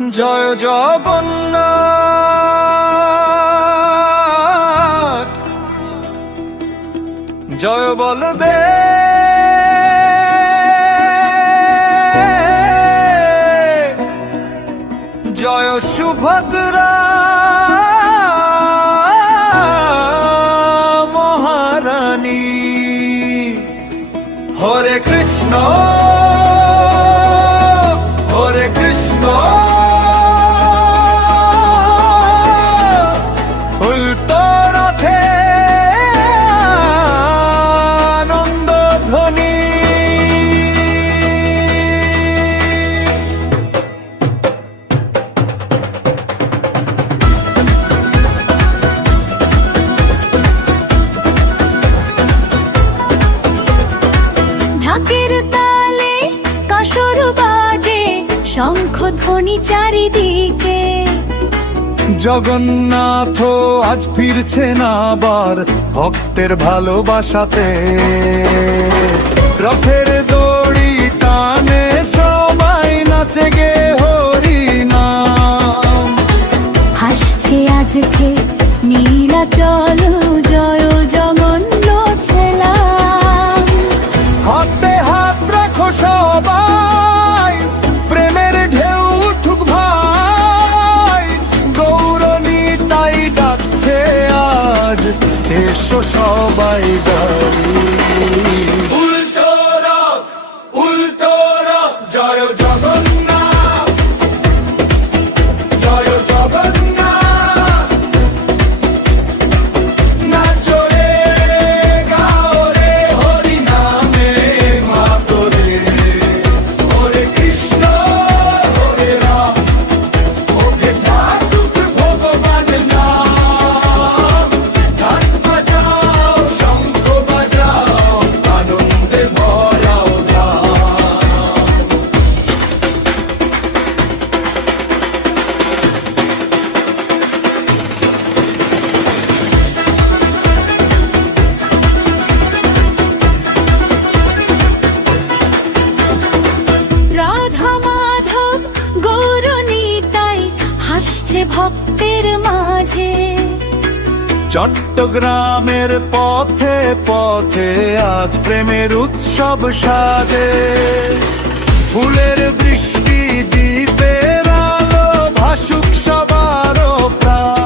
জয় জগন্নাথ, জয় বলদেব, জয় সুভদ্রা মহারানী। হরে কৃষ্ণ হরে কৃষ্ণ, উল্টো রথে আনন্দ ধ্বনি। ঢাকের তালে কাসর বাজে, শঙ্খ ধ্বনি চারিদিকে। জগন্নাথ আজ ফিরছেন আবার ভক্তের ভালোবাসাতে। রথের দড়ি টানে সবাই নাচে গে হরি নাম। হাসছে আজকে নীলাচল, জয় জগন্নাথ ঠেলাম। হাতে হাত রাখো সবাই, প্রেমের ঢেউ উঠুক ভাই। গৌরনী তাই ডাকছে আজ, এসো সবাই গাই। উল্টো রথ উল্টো রথ, জয় জগন্নাথ জয় জগন্নাথ। নাচো রে গাও রে হরি নামে মাতরে। হরে কৃষ্ণ হরে রাম, ওঠে থাকুক ভগবান নাম। ঢাক বাজাও শঙ্খ বাজাও, আনন্দে ভরাও ধাম। রাধা মাধব গৌর নিতাই হাসছে ভক্তের মাঝে। চট্টগ্রামের পথে পথে আজ প্রেমের উৎসব সাজে। ফুলের বৃষ্টি দ্বীপের আলো ভাসুক সবার প্রাণ।